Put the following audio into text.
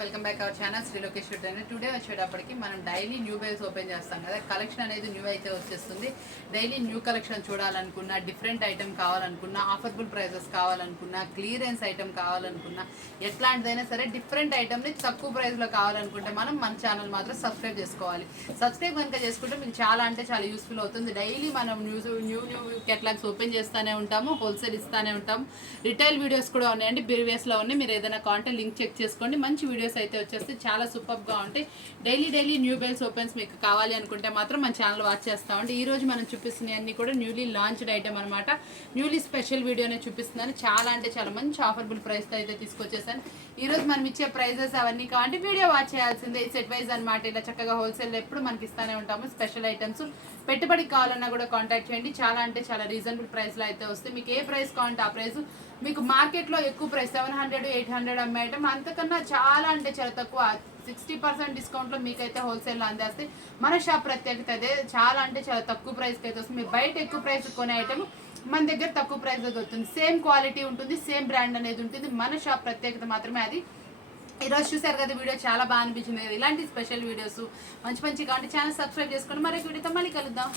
Welcome back our channel Shri Lokesh Reddy. Today వచ్చేటప్పటికి మనం daily new bales open చేస్తాం కదా, కలెక్షన్ అనేది న్యూ అయితే వచ్చేస్తుంది. డైలీ న్యూ కలెక్షన్ చూడాలనుకున్నా, డిఫరెంట్ ఐటమ్ కావాలనుకున్నా, ఆఫర్బుల్ ప్రైజెస్ కావాలనుకున్నా, క్లియరెన్స్ ఐటమ్ కావాలనుకున్నా, ఎట్లాంటిదైనా సరే డిఫరెంట్ ఐటమ్ని తక్కువ ప్రైస్లో కావాలనుకుంటే మనం మన ఛానల్ మాత్రం సబ్స్క్రైబ్ చేసుకోవాలి. సబ్స్క్రైబ్ కనుక చేసుకుంటే మీకు చాలా అంటే చాలా యూస్ఫుల్ అవుతుంది. డైలీ మనం న్యూ కెటలాగ్స్ ఓపెన్ చేస్తూనే ఉంటాము, హోల్సేల్ ఇస్తూనే ఉంటాము. రిటైల్ వీడియోస్ కూడా ఉన్నాయండి, ప్రీవియస్లో ఉన్నాయి. మీరు ఏదైనా కాంటే లింక్ చెక్ చేసుకోండి. మంచి వీడియోస్ అయితే వచ్చేస్తే చాలా సూపర్గా ఉంటాయి. డైలీ న్యూ బెల్స్ ఓపెన్స్ మీకు కావాలి అనుకుంటే మాత్రం మన ఛానల్ వాచ్ చేస్తామండి. ఈ రోజు మనం చూపిస్తున్న అన్ని కూడా న్యూలీ లాంచ్డ్ ఐటమ్ అనమాట. న్యూలీ స్పెషల్ వీడియోనే చూపిస్తున్నాను. చాలా అంటే చాలా మంచి ఆఫర్బుల్ ప్రైస్తో అయితే తీసుకొచ్చేసాను. ఈ రోజు మనం ఇచ్చే ప్రైజెస్ అవన్నీ కావాలంటే వీడియో వాచ్ చేయాల్సిందే. సెట్ వైజ్ అనమాట. ఇలా చక్కగా హోల్సేల్ ఎప్పుడు మనకి ఇస్తానే ఉంటాము. స్పెషల్ ఐటమ్స్ పెట్టుబడికి కావాలన్నా కూడా కాంటాక్ట్ చేయండి. చాలా అంటే చాలా రీజనబుల్ ప్రైస్లో అయితే వస్తే మీకు ఏ ప్రైస్ కావాలంటే ఆ ప్రైస్. మీకు మార్కెట్లో ఎక్కువ ప్రైస్ 700, 800 అమ్మే ఐటమ్ అంతకన్నా చాలా అంటే చాలా తక్కువ 60% డిస్కౌంట్లో మీకైతే హోల్సేల్లో అందేస్తే మన షాప్ ప్రత్యేకత అదే. చాలా అంటే చాలా తక్కువ ప్రైస్కి అయితే వస్తుంది. మీరు బయట ఎక్కువ ప్రైస్ కొనే ఐటమ్ మన దగ్గర తక్కువ ప్రైస్ దొరుకుతుంది. సేమ్ క్వాలిటీ ఉంటుంది, సేమ్ బ్రాండ్ అనేది ఉంటుంది. మన షాప్ ప్రత్యేకత మాత్రమే అది. ఈరోజు చూసారు కదా వీడియో, చాలా బాగా అనిపించింది కదా. ఇలాంటి స్పెషల్ వీడియోస్ మంచి కాబట్టి ఛానల్ సబ్స్క్రైబ్ చేసుకొని మరొక వీడియోతో మళ్ళీ కలుద్దాం.